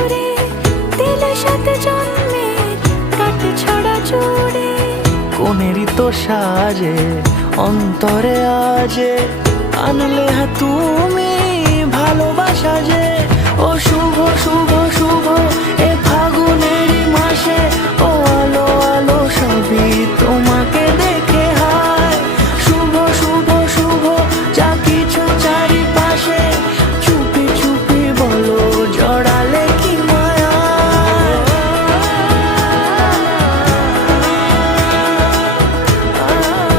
সুরে দিলে সাথে জন্মের কাট ছড়া জুড়ে। কোনেরই তো সাজে অন্তরে আজে আনলে তুমি ভালোবাসা যে। ও শুভ শুভ শুভ